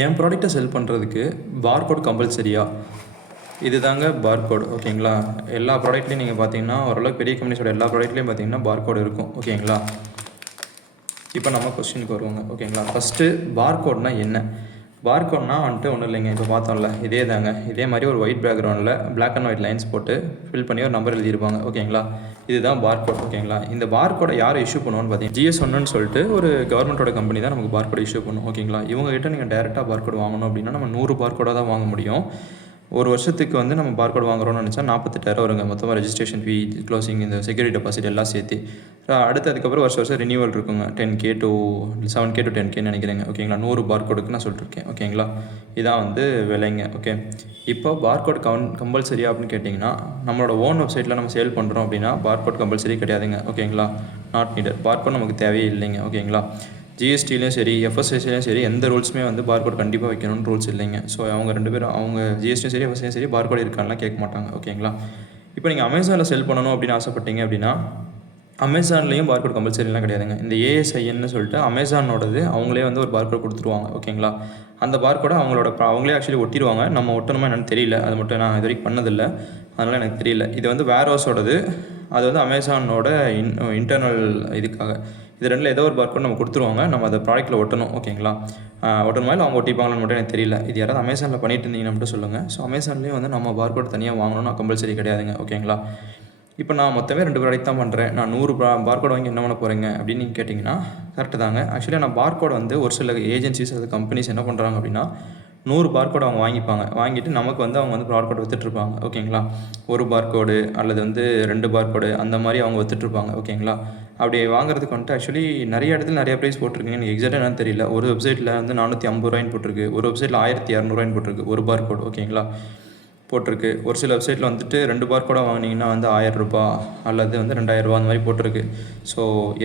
என் ப்ராடக்ட்டை செல் பண்ணுறதுக்கு பார்கோட் கம்பல்சரியா? இது தாங்க பார்கோட். ஓகேங்களா? எல்லா ப்ராடக்ட்லேயும் நீங்கள் பார்த்தீங்கன்னா ஓரளவுக்கு பெரிய கம்பெனிஸோட எல்லா ப்ராடக்ட்லேயும் பார்த்தீங்கன்னா பார்கோட் இருக்கும். ஓகேங்களா? இப்போ நம்ம கொஸ்டினுக்கு வருவாங்க. ஓகேங்களா? ஃபஸ்ட்டு பார்கோட்னா என்ன? பார்கோட்னா வந்துட்டு ஒன்றும் இல்லைங்க. இப்போ பார்த்தோம்ல இதே தாங்க. இதே மாதிரி ஒரு ஒயிட் பேக்ரவுண்டில் பிளாக் அண்ட் ஒயிட் லைன்ஸ் போட்டு ஃபில் பண்ணி ஒரு நம்பர் எழுதியிருப்பாங்க. ஓகேங்களா? இதுதான் பார்கோட். ஓகேங்களா? இந்த பார்கோடை யார் இஷ்யூ பண்ணுவோன்னு பார்த்தீங்கன்னா GS1ன்னு சொல்லிட்டு ஒரு கவர்மெண்ட்டோட கம்பெனி தான் நமக்கு பார்கோட் இஷ்யூ பண்ணும். ஓகேங்களா? இவங்ககிட்ட நீங்கள் டேரெக்டாக பார்கோட் வாங்கணும் அப்படின்னா நம்ம 100 பார்கோடாக தான் வாங்க முடியும். ஒரு வருஷத்துக்கு வந்து நம்ம பார்கோட் வாங்குறோம்னு நினச்சா 48,000 வருங்க. மொத்தமாக ரெஜிஸ்ட்ரேஷன் ஃபீ, க்ளோசிங், இந்த செக்யூரிட்டி டெபாசிட் எல்லாம் சேர்த்து. அடுத்து அதுக்கப்புறம் வருஷம் ரினியூவல் இருக்குங்க. 10K to 7K to 10Kன்னு நினைக்கிறேங்க. ஓகேங்களா? 100 பார்கோடுக்கு நான் சொல்லிட்டுருக்கேன். ஓகேங்களா? இதான் வந்து விலைங்க. ஓகே, இப்போ பார்கோட் கம்பல்சரியா அப்படின்னு கேட்டிங்கன்னா நம்மளோட ஓன் வெப்சைட்டில் நம்ம சேல் பண்ணுறோம் அப்படின்னா பார்கோட் கம்பல்சரி கிடையாதுங்க. ஓகேங்களா? Not needed. பார்கோட் நமக்கு தேவையே இல்லைங்க. ஓகேங்களா? ஜிஎஸ்டிலையும் சரி, எஃப்எஸ்எஸ்லையும் சரி, எந்த ரூல்ஸுமே வந்து பார்கோட் கண்டிப்பாக வைக்கணும்னு ரூல்ஸ் இல்லைங்க. ஸோ அவங்க ரெண்டு பேரும், அவங்க ஜிஎஸ்டியும் சரி எஃப்எஸ்லையும் சரி பார்கோட் இருக்கான்லாம் கேட்க மாட்டாங்க. ஓகேங்களா? இப்போ நீங்கள் அமேசானில் செல் பண்ணணும் அப்படின்னு ஆசைப்பட்டீங்க அப்படின்னா அமேசான்லேயும் பார்கோட் கம்பல்சரிலாம் கிடையாதுங்க. இந்த ஏஎஸ்ஐஎன்னு சொல்லிட்டு அமேசானோடது அவங்களே வந்து ஒரு பார்கோட் கொடுத்துருவாங்க. ஓகேங்களா? அந்த பார்கோடை அவங்களே ஆக்சுவலி ஒட்டிடுவாங்க. நம்ம ஒட்டணுமா என்னன்னு தெரியல, அது மட்டும் நான் இது வரைக்கும் பண்ணதில்லை, அதனால் எனக்கு தெரியல. இது வந்து வேர்ஹவுஸோடது, அது வந்து அமேசானோட இன்டர்னல் இதுக்காக. இது ரெண்டில் ஏதோ ஒரு பார்கோட் நம்ம கொடுத்துருவாங்க, நம்ம அதை ப்ராடக்ட்டில் ஒட்டணும். ஓகேங்களா? ஒட்டணுமா இல்லை அவங்க ஒட்டிப்பாங்கன்னு மட்டும் எனக்கு தெரியல. இது யாராவது அமேசானில் பண்ணிட்டு இருந்தீங்கன்னா மட்டும் சொல்லுங்கள். ஸோ அமேசான்லேயும் வந்து நம்ம பார்கோட் தனியாக வாங்கணும்னா கம்பல்சரி கிடையாதுங்க. ஓகேங்களா? இப்போ நான் மொத்தமே 2 ப்ராடக்ட் தான் பண்ணுறேன். நான் 100 பார்கோட் வாங்கி என்ன பண்ண போகிறீங்க அப்படின்னு நீங்கள் கேட்டிங்கன்னா கரெக்டு தாங்க. ஆக்சுவலி நான் பார்கோட் வந்து ஒரு சில ஏஜென்சிஸ், அது கம்பெனிஸ் என்ன பண்ணுறாங்க அப்படின்னா 100 பார்கோட் அவங்க வாங்கிட்டு நமக்கு வந்து அவங்க வந்து பார்கோட் விற்றுட்ருப்பாங்க. ஓகேங்களா? ஒரு பார்கோடு அல்லது வந்து 2 பார்கோடு அந்த மாதிரி அவங்க விற்றுட்ருப்பாங்க. ஓகேங்களா? அப்படி வாங்குறதுக்கு வந்துட்டு ஆக்சுவலி நிறைய இடத்துல நிறைய ப்ரைஸ் போட்டிருக்கீங்க. எனக்கு எக்ஸாக்டாக என்னன்னு தெரியல. ஒரு வெப்சைட்டில் வந்து 450 போட்டிருக்கு, ஒரு வெப்சைட்டில் 1200 போட்டிருக்கு ஒரு பார்கோட். ஓகேங்களா? போட்டிருக்கு. ஒரு சில வெப்சைட்டில் வந்துட்டு 2 பார்கோடாக வாங்கினீங்கன்னா வந்து 1000 ரூபாய் அல்லது வந்து 2000 ரூபா அந்த மாதிரி போட்டிருக்கு. ஸோ எது